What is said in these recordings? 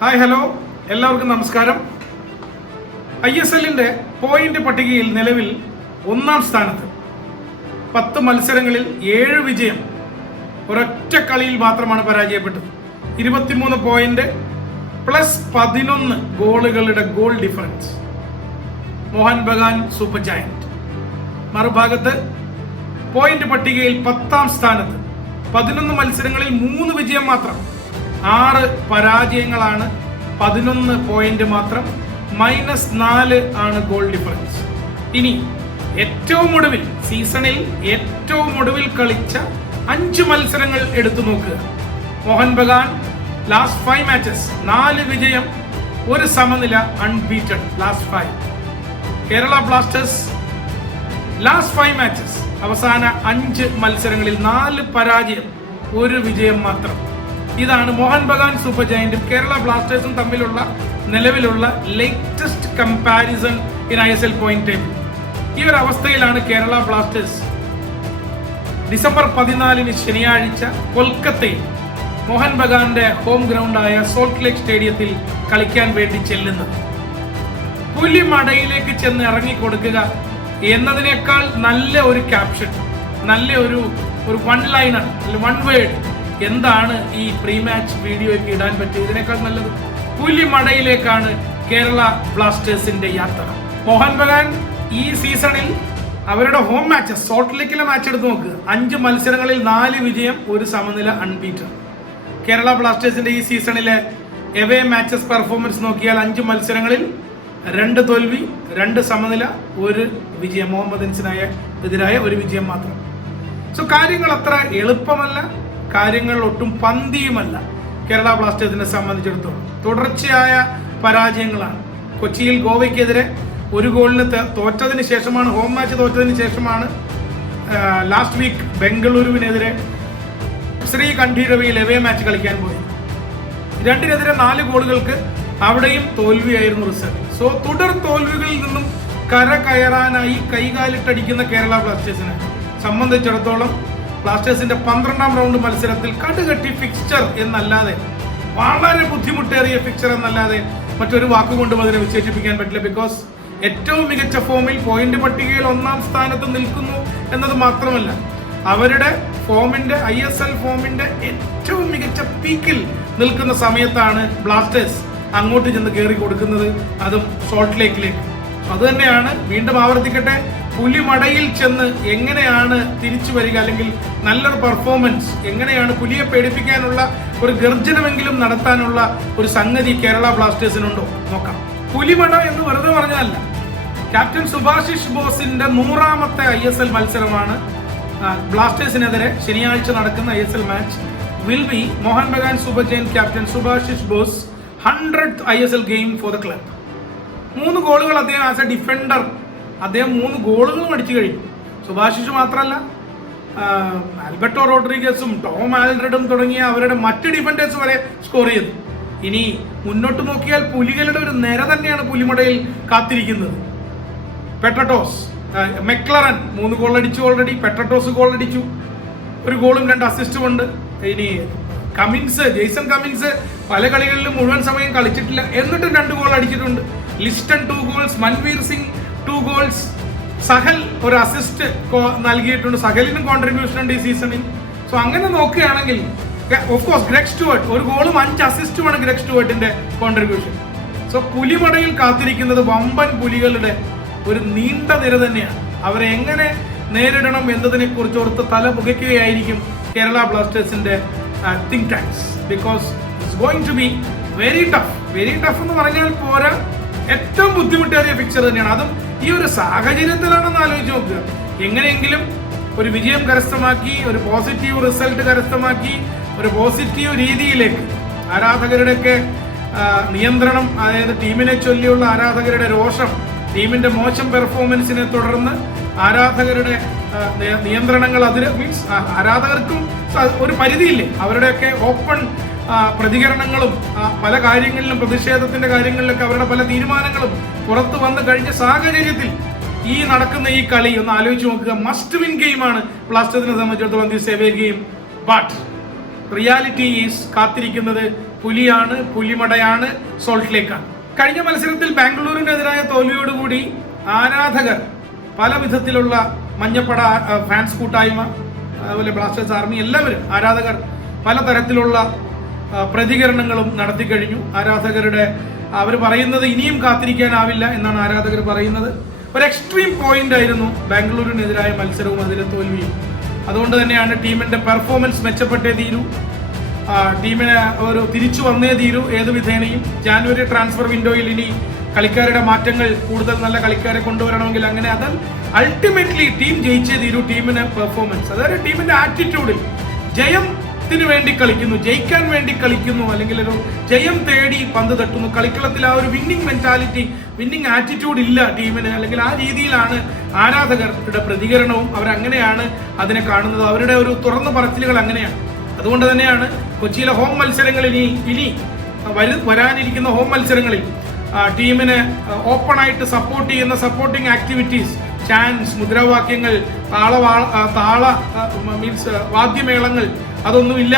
Hi hello എല്ലാവർക്കും നമസ്കാരം. I S എല്ലിന്റെ പോയിന്റ് പട്ടികയിൽ നിലവിൽ ഒന്നാം സ്ഥാനത്ത്. പത്ത് മത്സരങ്ങളിൽ ഏഴ് വിജയം. ഒരൊറ്റ കളിയിൽ മാത്രമാണ് പരാജയപ്പെട്ടത്. ഇരുപത്തിമൂന്ന് പോയിന്റ് പ്ലസ് പതിനൊന്ന് ഗോളുകളുടെ goal difference Mohun Bagan super giant മറുഭാഗത്ത് പോയിന്റ് പട്ടികയിൽ പത്താം സ്ഥാനത്ത്. പതിനൊന്ന് മത്സരങ്ങളിൽ മൂന്ന് വിജയം മാത്രം. ആറ് പരാജയങ്ങളാണ്. പതിനൊന്ന് പോയിന്റ് മാത്രം. മൈനസ് നാല് ആണ് ഗോൾ ഡിഫറൻസ് ഇനി ഏറ്റവും ഒടുവിൽ സീസണിൽ ഏറ്റവും ഒടുവിൽ കളിച്ച അഞ്ച് മത്സരങ്ങൾ എടുത്തു നോക്കുക. Mohan Bagan last five matches നാല് വിജയം ഒരു സമനില unbeaten last five Kerala Blasters last five matches അവസാന അഞ്ച് മത്സരങ്ങളിൽ നാല് പരാജയം ഒരു വിജയം മാത്രം. ഇതാണ് മോഹൻ ബഗാൻ സൂപ്പർ ജയന്റും കേരള ബ്ലാസ്റ്റേഴ്സും തമ്മിലുള്ള നിലവിലുള്ള latest comparison in I S L point ഈ ഒരു അവസ്ഥയിലാണ് കേരള ബ്ലാസ്റ്റേഴ്സ് ഡിസംബർ പതിനാലിന് ശനിയാഴ്ച കൊൽക്കത്തയിൽ മോഹൻ ബഗാന്റെ ഹോം ഗ്രൗണ്ടായ സോൾട്ട് ലേക്ക് സ്റ്റേഡിയത്തിൽ കളിക്കാൻ വേണ്ടി ചെല്ലുന്നത്. പുലിമടയിലേക്ക് ചെന്ന് ഇറങ്ങി കൊടുക്കുക എന്നതിനേക്കാൾ നല്ല ഒരു ക്യാപ്ഷൻ നല്ല ഒരു ഒരു വൺ ലൈനർ വൺ വേർഡ് എന്താണ് ഈ പ്രീ മാച്ച് വീഡിയോയ്ക്ക് ഇടാൻ പറ്റിയത് ഇതിനേക്കാൾ നല്ലത്? പുലിമടയിലേക്കാണ് കേരള ബ്ലാസ്റ്റേഴ്സിന്റെ യാത്ര. മോഹൻ ബഗാൻ ഈ സീസണിൽ അവരുടെ ഹോം മാച്ച് സോട്ട് മാച്ച് എടുത്ത് നോക്ക്. അഞ്ച് മത്സരങ്ങളിൽ നാല് വിജയം ഒരു സമനില അൺബീറ്റർ കേരള ബ്ലാസ്റ്റേഴ്സിന്റെ ഈ സീസണിലെ എവേ മാച്ചസ് പെർഫോമൻസ് നോക്കിയാൽ അഞ്ച് മത്സരങ്ങളിൽ രണ്ട് തോൽവി രണ്ട് സമനില ഒരു വിജയം. മുഹമ്മദൻസിനായ എതിരായ ഒരു വിജയം മാത്രം. സോ കാര്യങ്ങൾ അത്ര എളുപ്പമല്ല. കാര്യങ്ങൾ ഒട്ടും പന്തിയുമല്ല. കേരള ബ്ലാസ്റ്റേഴ്സിനെ സംബന്ധിച്ചിടത്തോളം. തുടർച്ചയായ പരാജയങ്ങളാണ്. കൊച്ചിയിൽ ഗോവയ്ക്കെതിരെ ഒരു ഗോളിന് തോറ്റതിന് ശേഷമാണ് ഹോം മാച്ച് തോറ്റതിന് ശേഷമാണ് ലാസ്റ്റ് വീക്ക് ബംഗളൂരുവിനെതിരെ ശ്രീ കണ്ഠീരവയിൽ എവേ മാച്ച് കളിക്കാൻ പോയി രണ്ടിനെതിരെ നാല് ഗോളുകൾക്ക് അവിടെയും തോൽവിയായിരുന്നു റിസൾട്ട്. സോ തുടർ തോൽവികളിൽ നിന്നും കര കയറാനായി കൈകാലിട്ടടിക്കുന്ന കേരള ബ്ലാസ്റ്റേഴ്സിനെ സംബന്ധിച്ചിടത്തോളം ബ്ലാസ്റ്റേഴ്സിന്റെ പന്ത്രണ്ടാം റൗണ്ട് മത്സരത്തിൽ കടുകട്ടി ഫിക്സ്ചർ എന്നല്ലാതെ വളരെ ബുദ്ധിമുട്ടേറിയ ഫിക്സ്ചർ എന്നല്ലാതെ മറ്റൊരു വാക്കുകൊണ്ടും അതിനെ വിശേഷിപ്പിക്കാൻ പറ്റില്ല. ബിക്കോസ് ഏറ്റവും മികച്ച ഫോമിൽ പോയിന്റ് പട്ടികയിൽ ഒന്നാം സ്ഥാനത്ത് നിൽക്കുന്നു എന്നത് മാത്രമല്ല അവരുടെ ഫോമിന്റെ ഐ എസ് എൽ ഫോമിന്റെ ഏറ്റവും മികച്ച പീക്കിൽ നിൽക്കുന്ന സമയത്താണ് ബ്ലാസ്റ്റേഴ്സ് അങ്ങോട്ട് ചെന്ന് കയറി കൊടുക്കുന്നത്. അതും സോൾട്ട് ലേക്കിലേക്ക് അതുതന്നെയാണ് വീണ്ടും ആവർത്തിക്കട്ടെ. പുലിമടയിൽ ചെന്ന് എങ്ങനെയാണ് തിരിച്ചു വരിക? അല്ലെങ്കിൽ നല്ലൊരു പെർഫോമൻസ് എങ്ങനെയാണ് പുലിയെ പേടിപ്പിക്കാനുള്ള ഒരു ഗർജനമെങ്കിലും നടത്താനുള്ള ഒരു സംഗതി കേരള ബ്ലാസ്റ്റേഴ്സിനുണ്ടോ? നോക്കാം. പുലിമട എന്ന് വെറുതെ പറഞ്ഞതല്ല. ക്യാപ്റ്റൻ സുഭാഷിഷ് ബോസിന്റെ നൂറാമത്തെ ഐ എസ് എൽ മത്സരമാണ് ബ്ലാസ്റ്റേഴ്സിനെതിരെ ശനിയാഴ്ച നടക്കുന്ന I S L match will be Mohun Bagan super captain Subhasish Bose hundred I S L game for the club മൂന്ന് ഗോളുകൾ അദ്ദേഹം ആസ് എ ഡിഫൻഡർ അദ്ദേഹം മൂന്ന് ഗോളുകളും അടിച്ചു കഴിഞ്ഞു. സുഭാഷിഷ് മാത്രമല്ല ആൽബർട്ടോ റോഡ്രിഗസും ടോം ആൽഡ്രഡും തുടങ്ങിയ അവരുടെ മറ്റ് ഡിഫൻഡേഴ്സ് വരെ സ്കോർ ചെയ്തു. ഇനി മുന്നോട്ട് നോക്കിയാൽ പുലികളുടെ ഒരു നിര തന്നെയാണ് പുലിമടയിൽ കാത്തിരിക്കുന്നത്. പെട്രട്ടോസ് ആ, മെക്ലറൻ മൂന്ന് ഗോൾ അടിച്ചു ഓൾറെഡി പെട്രട്ടോസ് ഗോൾ അടിച്ചു. ഒരു ഗോളും രണ്ട് അസിസ്റ്റും ഉണ്ട്. ഇനി കമിൻസ് ജെയ്സൺ കമിൻസ് പല കളികളിലും മുഴുവൻ സമയം കളിച്ചിട്ടില്ല. എന്നിട്ടും രണ്ട് ഗോൾ അടിച്ചിട്ടുണ്ട്. Liston two goals Manvir Singh two goals Sahal ഒരു അസിസ്റ്റ് നൽകിയിട്ടുണ്ട്. സഹലിനും കോൺട്രിബ്യൂഷൻ ഉണ്ട് ഈ സീസണിൽ സോ അങ്ങനെ നോക്കുകയാണെങ്കിൽ ഓഫ് ഗ്രെഗ് സ്റ്റുവർട്ട് ഒരു ഗോളും അഞ്ച് അസിസ്റ്റുമാണ് ഗ്രെഗ് സ്റ്റുവർട്ടിന്റെ കോൺട്രിബ്യൂഷൻ സോ പുലിമടയിൽ കാത്തിരിക്കുന്നത് വമ്പൻ പുലികളുടെ ഒരു നീണ്ട നിര തന്നെയാണ്. അവരെ എങ്ങനെ നേരിടണം എന്നതിനെ കുറിച്ച് ഓർത്ത് തല പുകയ്ക്കുകയായിരിക്കും കേരള ബ്ലാസ്റ്റേഴ്സിന്റെ think tanks because it's going to be very tough very tough എന്ന് പറഞ്ഞാൽ പോരാ. ഏറ്റവും ബുദ്ധിമുട്ടേറിയ പിക്ചർ തന്നെയാണ്. അതും ഈ ഒരു സാഹചര്യത്തിലാണെന്ന് ആലോചിച്ച് നോക്കുക എങ്ങനെയെങ്കിലും ഒരു വിജയം കരസ്ഥമാക്കി ഒരു പോസിറ്റീവ് റിസൾട്ട് കരസ്ഥമാക്കി ഒരു പോസിറ്റീവ് രീതിയിലേക്ക് ആരാധകരുടെയൊക്കെ നിയന്ത്രണം അതായത് ടീമിനെ ചൊല്ലിയുള്ള ആരാധകരുടെ രോഷം ടീമിന്റെ മോശം പെർഫോമൻസിനെ തുടർന്ന് ആരാധകരുടെ നിയന്ത്രണങ്ങൾ അതിന് മീൻസ് ആരാധകർക്കും ഒരു പരിധിയില്ലേ? അവരുടെയൊക്കെ ഓപ്പൺ പ്രതികരണങ്ങളും പല കാര്യങ്ങളിലും പ്രതിഷേധത്തിന്റെ കാര്യങ്ങളിലൊക്കെ അവരുടെ പല തീരുമാനങ്ങളും പുറത്തു വന്നു കഴിഞ്ഞ സാഹചര്യത്തിൽ ഈ നടക്കുന്ന ഈ കളി ഒന്ന് ആലോചിച്ച് നോക്കുക. മസ്റ്റ് വിൻ ഗെയിമാണ് ബ്ലാസ്റ്റേഴ്സിനെ സംബന്ധിച്ചിടത്തോളം this away game but reality is കാത്തിരിക്കുന്നത് പുലിയാണ് പുലിമടയാണ് സോൾട്ട് ലേക്കാണ് കഴിഞ്ഞ മത്സരത്തിൽ ബാംഗ്ലൂരിനെതിരായ തോൽവിയോടുകൂടി ആരാധകർ പല വിധത്തിലുള്ള മഞ്ഞപ്പട ഫാൻസ് കൂട്ടായ്മ അതുപോലെ ബ്ലാസ്റ്റേഴ്സ് ആർമി എല്ലാവരും ആരാധകർ പലതരത്തിലുള്ള പ്രതികരണങ്ങളും നടത്തി കഴിഞ്ഞു. ആരാധകരുടെ അവർ പറയുന്നത് ഇനിയും കാത്തിരിക്കാനാവില്ല എന്നാണ് ആരാധകർ പറയുന്നത്. ഒരു എക്സ്ട്രീം പോയിന്റ് ആയിരുന്നു ബാംഗ്ലൂരിനെതിരായ മത്സരവും അതിലെ തോൽവിയും. അതുകൊണ്ട് തന്നെയാണ് ടീമിന്റെ പെർഫോമൻസ് മെച്ചപ്പെട്ടേ തീരൂ. ടീമിന് ഒരു തിരിച്ചു വന്നേ തീരൂ ഏത് വിധേനയും. ജാനുവരി ട്രാൻസ്ഫർ വിൻഡോയിൽ ഇനി കളിക്കാരുടെ മാറ്റങ്ങൾ കൂടുതൽ നല്ല കളിക്കാരെ കൊണ്ടുവരണമെങ്കിൽ അങ്ങനെ അത് അൾട്ടിമേറ്റ്ലി ടീം ജയിച്ചേ തീരൂ ടീമിന് പെർഫോമൻസ് അതായത് ടീമിന്റെ ആറ്റിറ്റ്യൂഡിൽ ജയത്തിന് വേണ്ടി കളിക്കുന്നു ജയിക്കാൻ വേണ്ടി കളിക്കുന്നു അല്ലെങ്കിൽ ഒരു ജയം തേടി പന്ത് തട്ടുന്നു. കളിക്കളത്തിൽ ആ ഒരു വിന്നിങ് മെന്റാലിറ്റി വിന്നിങ് ആറ്റിറ്റ്യൂഡ് ഇല്ല ടീമിന്. അല്ലെങ്കിൽ ആ രീതിയിലാണ് ആരാധകരുടെ പ്രതികരണവും അവരങ്ങനെയാണ് അതിനെ കാണുന്നത്. അവരുടെ ഒരു തുറന്നു പറച്ചിലുകൾ അങ്ങനെയാണ്. അതുകൊണ്ട് തന്നെയാണ് കൊച്ചിയിലെ ഹോം മത്സരങ്ങൾ ഇനി ഇനി വരു വരാനിരിക്കുന്ന ഹോം മത്സരങ്ങളിൽ ടീമിനെ ഓപ്പൺ ആയിട്ട് സപ്പോർട്ട് ചെയ്യുന്ന സപ്പോർട്ടിംഗ് ആക്ടിവിറ്റീസ് ചാൻസ് മുദ്രാവാക്യങ്ങൾ താളവാ താള മീൻസ് വാദ്യമേളങ്ങൾ അതൊന്നുമില്ല.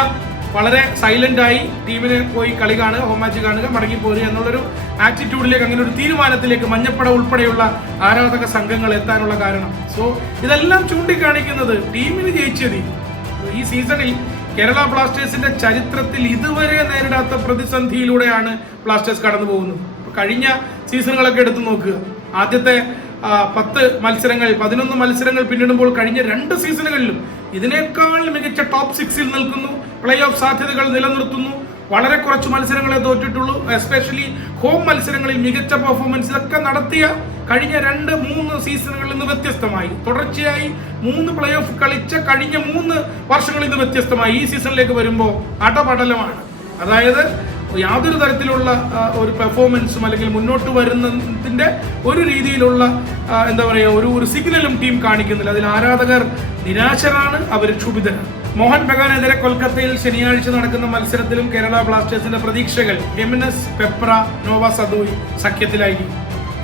വളരെ സൈലന്റ് ആയി ടീമിന് പോയി കളി കാണുക ഹോം മാച്ച് കാണുക മടങ്ങി പോരുക എന്നുള്ളൊരു ആറ്റിറ്റ്യൂഡിലേക്ക് അങ്ങനെ ഒരു തീരുമാനത്തിലേക്ക് മഞ്ഞപ്പട ഉൾപ്പെടെയുള്ള ആരാധക സംഘങ്ങൾ എത്താനുള്ള കാരണം. സോ ഇതെല്ലാം ചൂണ്ടിക്കാണിക്കുന്നത് ടീമിന് ജയിച്ചതി. ഈ സീസണിൽ കേരള ബ്ലാസ്റ്റേഴ്സിന്റെ ചരിത്രത്തിൽ ഇതുവരെ നേരിടാത്ത പ്രതിസന്ധിയിലൂടെയാണ് ബ്ലാസ്റ്റേഴ്സ് കടന്നു പോകുന്നത് കഴിഞ്ഞ സീസണുകളൊക്കെ എടുത്തു നോക്കുക. ആദ്യത്തെ പത്ത് മത്സരങ്ങൾ പതിനൊന്ന് മത്സരങ്ങൾ പിന്നിടുമ്പോൾ കഴിഞ്ഞ രണ്ട് സീസണുകളിലും ഇതിനേക്കാൾ മികച്ച ടോപ്പ് സിക്സിൽ നിൽക്കുന്നു. പ്ലേ ഓഫ് സാധ്യതകൾ നിലനിർത്തുന്നു. വളരെ കുറച്ച് മത്സരങ്ങളെ തോറ്റിട്ടുള്ളൂ. എസ്പെഷ്യലി ഹോം മത്സരങ്ങളിൽ മികച്ച പെർഫോമൻസ് ഇതൊക്കെ നടത്തിയ കഴിഞ്ഞ രണ്ട് മൂന്ന് സീസണുകളിൽ നിന്ന് വ്യത്യസ്തമായി. തുടർച്ചയായി മൂന്ന് പ്ലേ ഓഫ് കളിച്ച കഴിഞ്ഞ മൂന്ന് വർഷങ്ങളിൽ നിന്ന് വ്യത്യസ്തമായി. ഈ സീസണിലേക്ക് വരുമ്പോൾ അടപടലമാണ്. അതായത് യാതൊരു തരത്തിലുള്ള ഒരു പെർഫോമൻസും അല്ലെങ്കിൽ മുന്നോട്ട് വരുന്നതിന്റെ ഒരു രീതിയിലുള്ള എന്താ പറയുക ഒരു ഒരു സിഗ്നലും ടീം കാണിക്കുന്നില്ല. അതിൽ ആരാധകർ നിരാശരാണ് അവർ ക്ഷുഭിതരാണ്. മോഹൻ ബഗാനെതിരെ കൊൽക്കത്തയിൽ ശനിയാഴ്ച നടക്കുന്ന മത്സരത്തിലും കേരള ബ്ലാസ്റ്റേഴ്സിന്റെ പ്രതീക്ഷകൾ എമിനസ് പെപ്ര നോവ സദൂയ് സഖ്യത്തിലായിരിക്കും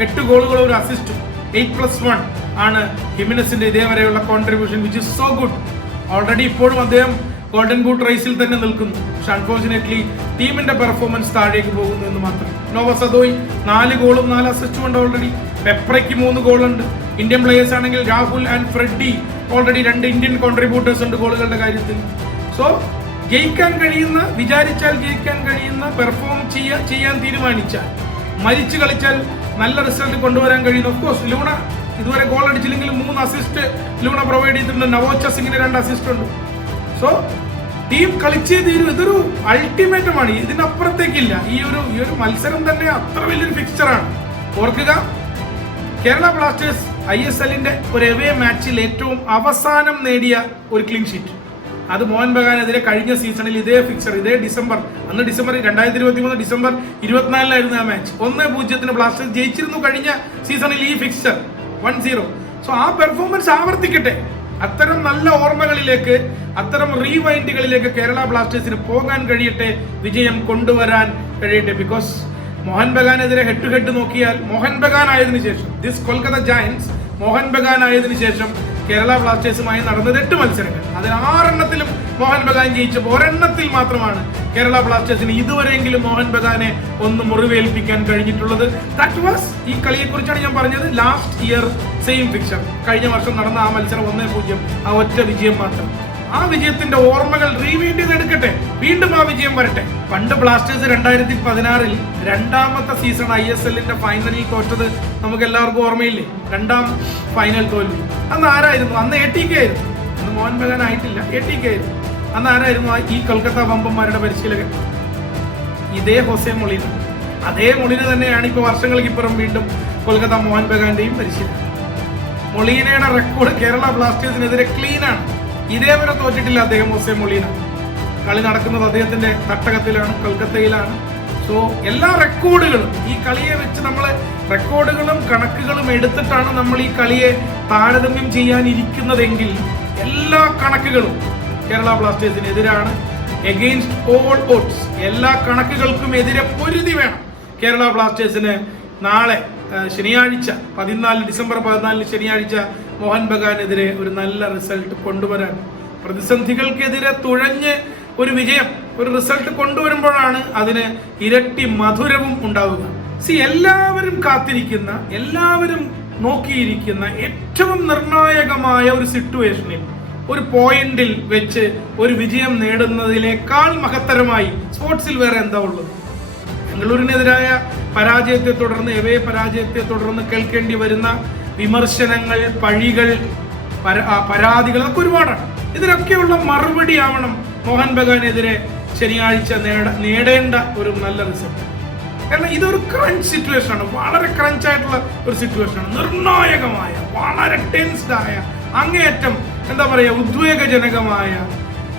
എട്ട് ഗോളുകളും ഒരു അസിസ്റ്റും എയ്റ്റ് പ്ലസ് വൺ ആണ് ഹിമിനസിന്റെ ഇതേവരെയുള്ള contribution which is so good already ഇപ്പോഴും അദ്ദേഹം ഗോൾഡൻ ബൂട്ട് റേസിൽ തന്നെ നിൽക്കുന്നു. പക്ഷെ അൺഫോർച്ചുനേറ്റ്ലി ടീമിന്റെ പെർഫോമൻസ് താഴേക്ക് പോകുന്നു എന്ന് മാത്രം. നോവ സദോയ് നാല് ഗോളും നാല് അസിസ്റ്റും ഉണ്ട് ഓൾറെഡി പെപ്രയ്ക്ക് മൂന്ന് ഗോളുണ്ട്. ഇന്ത്യൻ പ്ലേയേഴ്സ് ആണെങ്കിൽ രാഹുൽ ആൻഡ് ഫ്രെഡി ഓൾറെഡി രണ്ട് ഇന്ത്യൻ കോൺട്രിബ്യൂട്ടേഴ്സ് ഉണ്ട് ഗോളുകളുടെ കാര്യത്തിൽ. സോ ജയിക്കാൻ കഴിയുന്ന വിചാരിച്ചാൽ ജയിക്കാൻ കഴിയുന്ന പെർഫോം ചെയ്യാൻ ചെയ്യാൻ തീരുമാനിച്ചാൽ മരിച്ചു കളിച്ചാൽ നല്ല റിസൾട്ട് കൊണ്ടുവരാൻ കഴിയുന്നു ഓഫ് കോഴ്സ് ലൂണ ഇതുവരെ ഗോൾ അടിച്ചില്ലെങ്കിലും മൂന്ന് അസിസ്റ്റ് ലൂണ പ്രൊവൈഡ് ചെയ്തിട്ടുണ്ട്. നവോച്ച സിംഗിന് രണ്ട് അസിസ്റ്റ് ഉണ്ട്. സോ ടീം കളിച്ചേ തീരും. ഇതൊരു അൾട്ടിമേറ്റമാണ് ഇതിനപ്പുറത്തേക്കില്ല. ഈ ഒരു ഈ ഒരു മത്സരം തന്നെ അത്ര വലിയൊരു ഫിക്സ്ചറാണ് ഓർക്കുക കേരള ബ്ലാസ്റ്റേഴ്സ് ഐ എസ് എല്ലിന്റെ ഒരു എവേ മാച്ചിൽ ഏറ്റവും അവസാനം നേടിയ ഒരു ക്ലീൻ ഷീറ്റ് അത് മോഹൻ ബഗാനെതിരെ കഴിഞ്ഞ സീസണിൽ ഇതേ ഫിക്സർ ഇതേ ഡിസംബർ അന്ന് ഡിസംബർ രണ്ടായിരത്തി ഇരുപത്തി മൂന്ന് ഡിസംബർ ഇരുപത്തിനാലിലായിരുന്നു ആ മാച്ച് ഒന്ന് പൂജ്യത്തിന് ബ്ലാസ്റ്റേഴ്സ് ജയിച്ചിരുന്നു കഴിഞ്ഞ സീസണിൽ ഈ ഫിക്സർ വൺ സീറോ സോ ആ പെർഫോമൻസ് ആവർത്തിക്കട്ടെ. അത്തരം നല്ല ഓർമ്മകളിലേക്ക് അത്തരം റീവൈൻഡുകളിലേക്ക് കേരള ബ്ലാസ്റ്റേഴ്സിന് പോകാൻ കഴിയട്ടെ വിജയം കൊണ്ടുവരാൻ കഴിയട്ടെ. ബിക്കോസ് മോഹൻ ബഗാനെതിരെ ഹെഡ് ടു ഹെഡ് നോക്കിയാൽ മോഹൻ ബഗാൻ ആയതിനു ശേഷം ദിസ് കൊൽക്കത്ത ജയൻസ് മോഹൻ ബഗാൻ ആയതിനു ശേഷം കേരള ബ്ലാസ്റ്റേഴ്സുമായി നടന്നത് എട്ട് മത്സരങ്ങൾ. അതിൽ ആറെണ്ണത്തിലും മോഹൻ ബഗാൻ ജയിച്ചപ്പോൾ ഒരെണ്ണത്തിൽ മാത്രമാണ് കേരള ബ്ലാസ്റ്റേഴ്സിന് ഇതുവരെയെങ്കിലും മോഹൻ ബഗാനെ ഒന്ന് മുറിവേൽപ്പിക്കാൻ കഴിഞ്ഞിട്ടുള്ളത്. ദാറ്റ് വാസ് ഈ കളിയെ കുറിച്ചാണ് ഞാൻ പറഞ്ഞത്. ലാസ്റ്റ് ഇയർ സെയിം ഫിക്ഷൻ കഴിഞ്ഞ വർഷം നടന്ന ആ മത്സരം ഒന്നേ പൂജ്യം ആ ഒറ്റ വിജയം മാത്രം. ആ വിജയത്തിന്റെ ഓർമ്മകൾ റീവീൻഡ് ചെയ്തെടുക്കട്ടെ. വീണ്ടും ആ വിജയം വരട്ടെ. പണ്ട് ബ്ലാസ്റ്റേഴ്സ് രണ്ടായിരത്തി പതിനാറിൽ രണ്ടാമത്തെ സീസൺ ഐ എസ് എല്ലിന്റെ ഫൈനലിൽ തോറ്റത് നമുക്ക് എല്ലാവർക്കും ഓർമ്മയില്ലേ? രണ്ടാം ഫൈനൽ തോൽവി. അന്ന് ആരായിരുന്നു? അന്ന് എ ടി കെ ആയിരുന്നു. ബഗാൻ ആയിട്ടില്ല എ ടി കെ അന്ന് ആരായിരുന്നു? ഈ കൊൽക്കത്ത വമ്പന്മാരുടെ പരിശീലകൻ. ഇതേ ഹൊസെ മൊളിന. അതേ മൊളിന തന്നെയാണ് ഇപ്പൊ വർഷങ്ങൾക്ക് ഇപ്പുറം വീണ്ടും കൊൽക്കത്ത മോഹൻ ബഗാന്റെയും പരിശീലനം മൊളീനയുടെ റെക്കോർഡ് കേരള ബ്ലാസ്റ്റേഴ്സിനെതിരെ ക്ലീൻ ആണ്. ഇതേവരെ തോറ്റിട്ടില്ല അദ്ദേഹം ഹൊസെ മൊളീന. കളി നടക്കുന്നത് അദ്ദേഹത്തിന്റെ തട്ടകത്തിലാണ് കൊൽക്കത്തയിലാണ്. സോ എല്ലാ റെക്കോർഡുകളും ഈ കളിയെ വെച്ച് നമ്മൾ റെക്കോർഡുകളും കണക്കുകളും എടുത്തിട്ടാണ് നമ്മൾ ഈ കളിയെ താരതമ്യം ചെയ്യാനിരിക്കുന്നതെങ്കിൽ എല്ലാ കണക്കുകളും കേരള ബ്ലാസ്റ്റേഴ്സിനെതിരാണ് എഗെയിൻസ്റ്റ് ഓൾ ഓട്ട്സ് എല്ലാ കണക്കുകൾക്കും എതിരെ പൊരുതി വേണം. കേരള ബ്ലാസ്റ്റേഴ്സിന് നാളെ ശനിയാഴ്ച പതിനാല് ഡിസംബർ പതിനാലിന് ശനിയാഴ്ച മോഹൻ ബഗാനെതിരെ ഒരു നല്ല റിസൾട്ട് കൊണ്ടുവരാൻ പ്രതിസന്ധികൾക്കെതിരെ തുഴഞ്ഞ് ഒരു വിജയം ഒരു റിസൾട്ട് കൊണ്ടുവരുമ്പോഴാണ് അതിന് ഇരട്ടി മധുരവും ഉണ്ടാവുക. സി എല്ലാവരും കാത്തിരിക്കുന്ന എല്ലാവരും നോക്കിയിരിക്കുന്ന ഏറ്റവും നിർണായകമായ ഒരു സിറ്റുവേഷനിൽ ഒരു പോയിന്റിൽ വെച്ച് ഒരു വിജയം നേടുന്നതിനേക്കാൾ മഹത്തരമായി സ്പോർട്സിൽ വേറെ എന്താ ഉള്ളത്? ബംഗളൂരിനെതിരായ പരാജയത്തെ തുടർന്ന് എവേ പരാജയത്തെ തുടർന്ന് കേൾക്കേണ്ടി വരുന്ന വിമർശനങ്ങൾ പഴികൾ പരാതികൾ അതൊക്കെ ഒരുപാടാണ്. ഇതിനൊക്കെയുള്ള മറുപടി ആവണം മോഹൻ ബഗാനെതിരെ ശനിയാഴ്ച നേട നേടേണ്ട ഒരു നല്ല റിസൾട്ട്. കാരണം ഇതൊരു ക്രഞ്ച് സിറ്റുവേഷൻ ആണ്. വളരെ ക്രഞ്ച് ആയിട്ടുള്ള ഒരു സിറ്റുവേഷൻ ആണ്. നിർണായകമായ വളരെ ടെൻസ്ഡ് ആയ അങ്ങേയറ്റം എന്താ പറയുക ഉദ്വേഗജനകമായ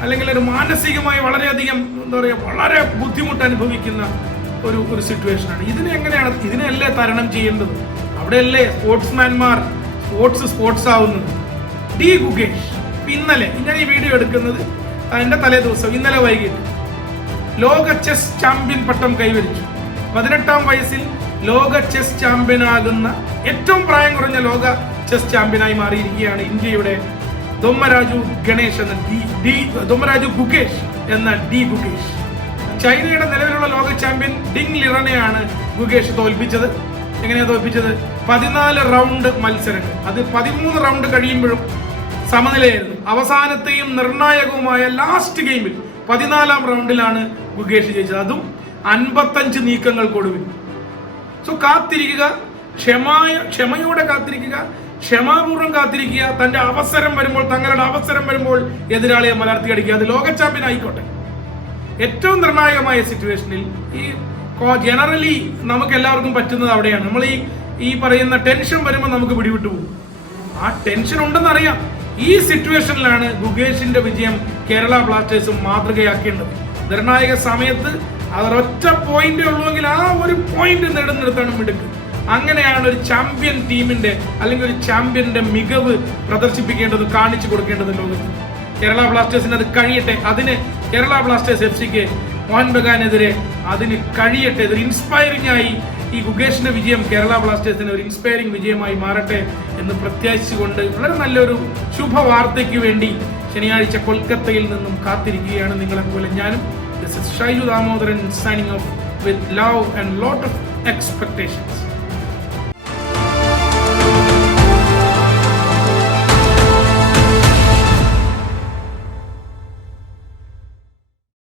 അല്ലെങ്കിൽ ഒരു മാനസികമായി വളരെയധികം എന്താ പറയുക വളരെ ബുദ്ധിമുട്ട് അനുഭവിക്കുന്ന ഒരു ഒരു സിറ്റുവേഷൻ ആണ്. ഇതിനെ എങ്ങനെയാണ് ഇതിനെയല്ലേ തരണം ചെയ്യേണ്ടത്? അവിടെയല്ലേ സ്പോർട്സ്മാൻമാർ സ്പോർട്സ് സ്പോർട്സ് ആവുന്നത്? ഡി ഗുഗേഷ് ഇന്നലെ ഞാൻ ഈ വീഡിയോ എടുക്കുന്നത് എന്റെ തലേ ദിവസം ഇന്നലെ വൈകിട്ട് ലോക ചെസ് ചാമ്പ്യൻ പട്ടം കൈവരിച്ചു. പതിനെട്ടാം വയസ്സിൽ ലോക ചെസ് ചാമ്പ്യനാകുന്ന ഏറ്റവും പ്രായം കുറഞ്ഞ ലോക ചെസ് ചാമ്പ്യനായി മാറിയിരിക്കുകയാണ് ഇന്ത്യയുടെ ദൊമ്മരാജു ഗണേഷ് എന്ന ഡി ഡി ദൊമ്മരാജു ഗുകേഷ് എന്ന ഡി ഗുകേഷ് ചൈനയുടെ നിലവിലുള്ള ലോക ചാമ്പ്യൻ ഡിങ് ലിറനെയാണ് ഗുകേഷ് തോൽപ്പിച്ചത്. എങ്ങനെയാണ് തോൽപ്പിച്ചത്? പതിനാല് റൗണ്ട് മത്സരങ്ങൾ. അത് പതിമൂന്ന് റൗണ്ട് കഴിയുമ്പോഴും സമനിലയായിരുന്നു. അവസാനത്തെയും നിർണായകവുമായ ലാസ്റ്റ് ഗെയിമിൽ പതിനാലാം റൗണ്ടിലാണ് ഗുകേഷ് ജയിച്ചത്. അതും അൻപത്തഞ്ച് നീക്കങ്ങൾക്കൊടുവിൽ സോ കാത്തിരിക്കുക ക്ഷമായ ക്ഷമയോടെ കാത്തിരിക്കുക ക്ഷമാപൂർവം കാത്തിരിക്കുക. തന്റെ അവസരം വരുമ്പോൾ തങ്ങളുടെ അവസരം വരുമ്പോൾ എതിരാളിയെ മലർത്തിയടിക്കുക അത് ലോക ചാമ്പ്യൻ ആയിക്കോട്ടെ. ഏറ്റവും നിർണായകമായ സിറ്റുവേഷനിൽ ഈ ജനറലി നമുക്ക് എല്ലാവർക്കും പറ്റുന്നത് അവിടെയാണ്. നമ്മൾ ഈ ഈ പറയുന്ന ടെൻഷൻ വരുമ്പോൾ നമുക്ക് പിടിവിട്ടു പോകും. ആ ടെൻഷൻ ഉണ്ടെന്ന് അറിയാം. ഈ സിറ്റുവേഷനിലാണ് ഗുഗേഷിന്റെ വിജയം കേരള ബ്ലാസ്റ്റേഴ്സും മാതൃകയാക്കേണ്ടത്. നിർണായക സമയത്ത് അതൊരൊറ്റ പോയിന്റേ ഉള്ളുവെങ്കിൽ ആ ഒരു പോയിന്റ് നേടുന്നിടത്താണ് മിടുക്ക്. അങ്ങനെയാണ് ഒരു ചാമ്പ്യൻ ടീമിന്റെ അല്ലെങ്കിൽ ഒരു ചാമ്പ്യന്റെ മികവ് പ്രദർശിപ്പിക്കേണ്ടത് കാണിച്ചു കൊടുക്കേണ്ടത് ലോകത്ത് കേരള ബ്ലാസ്റ്റേഴ്സിന് അത് കഴിയട്ടെ. അതിന് കേരള ബ്ലാസ്റ്റേഴ്സ് എഫ് സിക്ക് മോഹൻ ബഗാനെതിരെ അതിന് കഴിയട്ടെ. ഇതൊരു ഇൻസ്പയറിംഗ് ആയി ഈ ഗുഗേഷിന്റെ വിജയം കേരള ബ്ലാസ്റ്റേഴ്സിന് ഒരു ഇൻസ്പയറിംഗ് വിജയമായി മാറട്ടെ എന്ന് പ്രത്യാശിച്ചുകൊണ്ട് വളരെ നല്ലൊരു ശുഭവാർത്തയ്ക്ക് വേണ്ടി ശനിയാഴ്ച കൊൽക്കത്തയിൽ നിന്നും കാത്തിരിക്കുകയാണ് നിങ്ങളെപ്പോലെ ഞാനും. This is Shaijud Amodaran signing off with love and lot of expectations.